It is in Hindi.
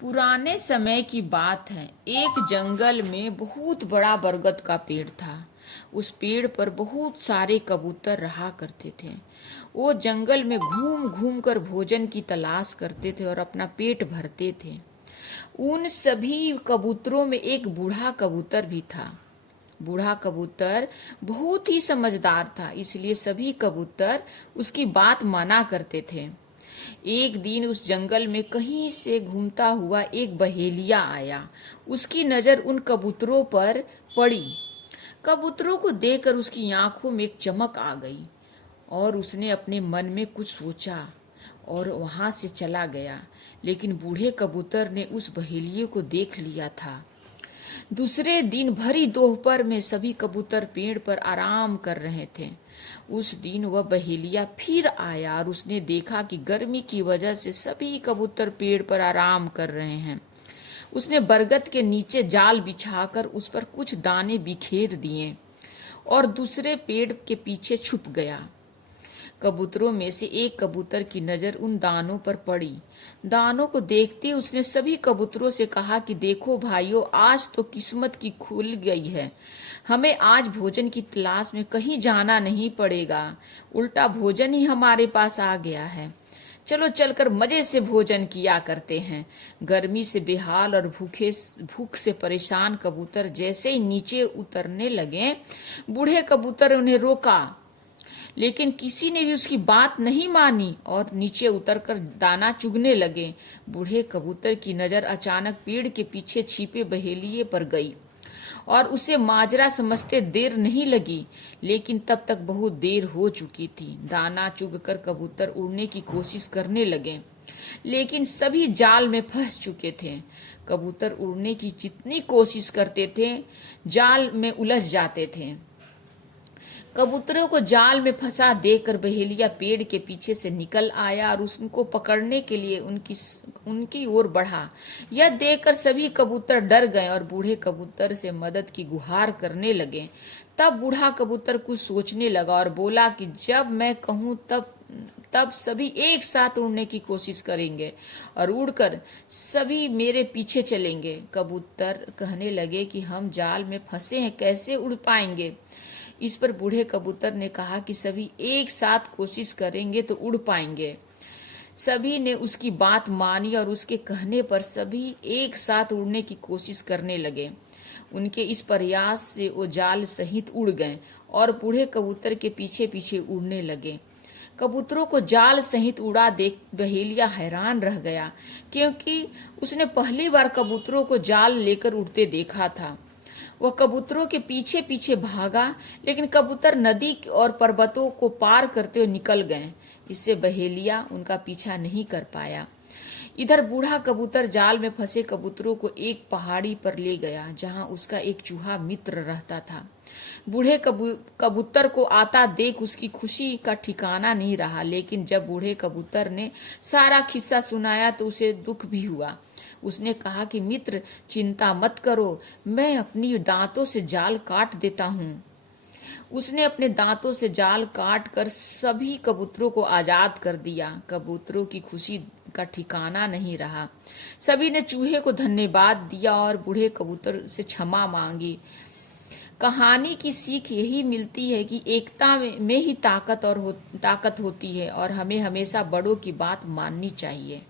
पुराने समय की बात है। एक जंगल में बहुत बड़ा बरगद का पेड़ था। उस पेड़ पर बहुत सारे कबूतर रहा करते थे। वो जंगल में घूम घूम कर भोजन की तलाश करते थे और अपना पेट भरते थे। उन सभी कबूतरों में एक बूढ़ा कबूतर भी था। बूढ़ा कबूतर बहुत ही समझदार था, इसलिए सभी कबूतर उसकी बात माना करते थे। एक दिन उस जंगल में कहीं से घूमता हुआ एक बहेलिया आया। उसकी नजर उन कबूतरों पर पड़ी। कबूतरों को देखकर उसकी आंखों में एक चमक आ गई और उसने अपने मन में कुछ सोचा और वहां से चला गया। लेकिन बूढ़े कबूतर ने उस बहेलिये को देख लिया था। दूसरे दिन भरी दोपहर में सभी कबूतर पेड़ पर आराम कर रहे थे। उस दिन वह बहेलिया फिर आया और उसने देखा कि गर्मी की वजह से सभी कबूतर पेड़ पर आराम कर रहे हैं। उसने बरगद के नीचे जाल बिछाकर उस पर कुछ दाने बिखेर दिए और दूसरे पेड़ के पीछे छुप गया। कबूतरों में से एक कबूतर की नजर उन दानों पर पड़ी। दानों को देखते उसने सभी कबूतरों से कहा कि देखो भाइयों, आज तो किस्मत की खुल गई है। हमें आज भोजन की तलाश में कहीं जाना नहीं पड़ेगा, उल्टा भोजन ही हमारे पास आ गया है। चलो चलकर मजे से भोजन किया करते हैं। गर्मी से बेहाल और भूख से परेशान कबूतर जैसे ही नीचे उतरने लगे, बूढ़े कबूतर ने उन्हें रोका, लेकिन किसी ने भी उसकी बात नहीं मानी और नीचे उतरकर दाना चुगने लगे। बूढ़े कबूतर की नजर अचानक पेड़ के पीछे छिपे बहेलिये पर गई और उसे माजरा समझते देर नहीं लगी, लेकिन तब तक बहुत देर हो चुकी थी। दाना चुगकर कबूतर उड़ने की कोशिश करने लगे, लेकिन सभी जाल में फंस चुके थे। कबूतर उड़ने की जितनी कोशिश करते थे, जाल में उलझ जाते थे। कबूतरों को जाल में देखकर बहेलिया पेड़ के पीछे से निकल आया और उसको पकड़ने के लिए उनकी ओर बढ़ा। यह देखकर सभी कबूतर डर गए और बूढ़े कबूतर से मदद की गुहार करने लगे। तब बूढ़ा कबूतर कुछ सोचने लगा और बोला कि जब मैं कहूँ तब सभी एक साथ उड़ने की कोशिश करेंगे और उड़कर सभी मेरे पीछे चलेंगे। कबूतर कहने लगे कि हम जाल में फंसे हैं, कैसे उड़ पाएंगे। इस पर बूढ़े कबूतर ने कहा कि सभी एक साथ कोशिश करेंगे तो उड़ पाएंगे। सभी ने उसकी बात मानी और उसके कहने पर सभी एक साथ उड़ने की कोशिश करने लगे। उनके इस प्रयास से वो जाल सहित उड़ गए और बूढ़े कबूतर के पीछे पीछे उड़ने लगे। कबूतरों को जाल सहित उड़ा देख बहेलिया हैरान रह गया, क्योंकि उसने पहली बार कबूतरों को जाल लेकर उड़ते देखा था। वह कबूतरों के पीछे पीछे भागा, लेकिन कबूतर नदी और पर्वतों को पार करते हुए निकल गए। इससे बहेलिया उनका पीछा नहीं कर पाया। इधर बूढ़ा कबूतर जाल में फंसे कबूतरों को एक पहाड़ी पर ले गया, जहां उसका एक चूहा मित्र रहता था। बूढ़े कबूतर को आता देख उसकी खुशी का ठिकाना नहीं रहा, लेकिन जब बूढ़े कबूतर ने सारा किस्सा सुनाया तो उसे दुख भी हुआ। उसने कहा कि मित्र, चिंता मत करो, मैं अपनी दांतों से जाल काट देता हूँ। उसने अपने दांतों से जाल काट कर सभी कबूतरों को आजाद कर दिया। कबूतरों की खुशी का ठिकाना नहीं रहा। सभी ने चूहे को धन्यवाद दिया और बूढ़े कबूतर से क्षमा मांगी। कहानी की सीख यही मिलती है कि एकता में ही ताकत होती है और हमें हमेशा बड़ों की बात माननी चाहिए।